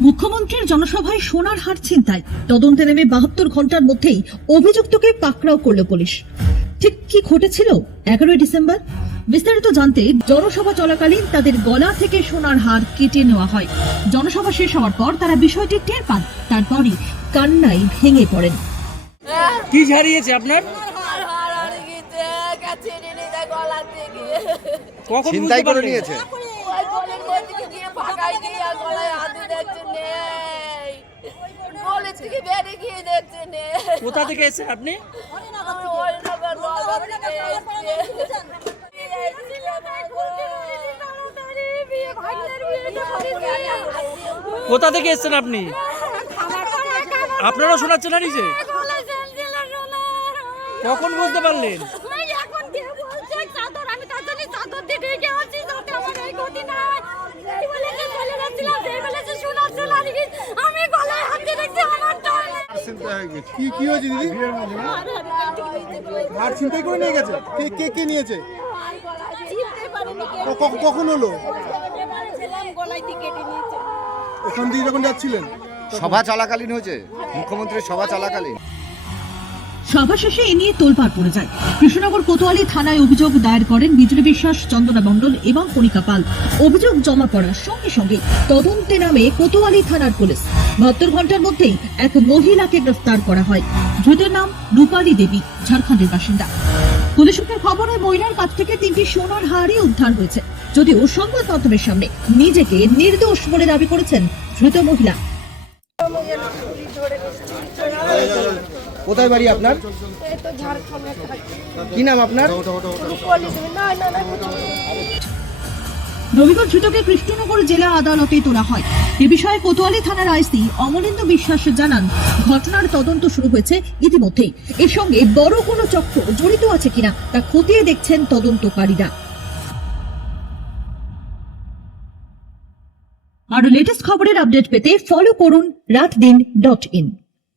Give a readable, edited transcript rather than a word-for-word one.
মুখ্যমন্ত্রীর জনসভায় সোনার হার ছিনতাই, তদন্তে নেমে 72 ঘন্টার মধ্যেই অভিযুক্তকে পাকড়াও করল পুলিশ। ঠিক কি ঘটেছিল 11 ডিসেম্বর? বিস্তারিত জানতে জনসভা চলাকালীন তাদের গলা থেকে সোনার হার কেটে নেওয়া হয়। জনসভা শেষ হওয়ার পর তারা বিষয়টি টের পান, তারপরই কান্নায় ভেঙে পড়েন। কি হারিয়েছে আপনার? কখন ছিনতাই করে নিয়েছে? কোথা থেকে এসেছেন আপনি? কোথা থেকে এসেছেন আপনি? আপনারও শোনাচ্ছে না নিজে? কখন বুঝতে পারলেন? কি কি হয়েছে দিদি? আর ছিনতাই করে নিয়ে গেছে? কে কে নিয়েছে? কখন হলো? ওখান দিয়ে যখন যাচ্ছিলেন? সভা চলাকালীন হয়েছে, মুখ্যমন্ত্রীর সভা চলাকালীন। সভা শেষে এ নিয়ে তোলপাড় পড়ে যায়। কৃষ্ণনগর কোতোয়ালি থানায় অভিযোগ দায়ের করেন বিজলি বিশ্বাস, চন্দনা মণ্ডল এবং কণিকা পাল। অভিযোগ জমা পড়ার সঙ্গে সঙ্গে তদন্তে নামে কোতোয়ালি থানার পুলিশ। 72 ঘন্টার মধ্যেই এক মহিলাকে গ্রেফতার করা হয়। ধৃতের নাম রূপালী দেবী, ঝাড়খণ্ডের বাসিন্দা। পুলিশ সূত্রের খবরে মহিলার কাছ থেকে 3টি সোনার হারই উদ্ধার হয়েছে, যদিও সংবাদ মাধ্যমের সামনে নিজেকে নির্দোষ বলে দাবি করেছেন ধৃত মহিলা। কোথায় বাড়ি আপনার? কি নাম আপনার? রবিবার ধৃতকে কৃষ্ণনগর জেলা আদালতে তোলা হয়। এ বিষয়ে কোতোয়ালি থানার আইসি অমলেন্দু বিশ্বাস জানান, ঘটনার তদন্ত শুরু হয়েছে ইতিমধ্যেই। এর সঙ্গে বড় কোনো চক্র জড়িত আছে কিনা তা খতিয়ে দেখছেন তদন্তকারীরা। আরো লেটেস্ট খবরের আপডেট পেতে ফলো করুন রাতদিন.in।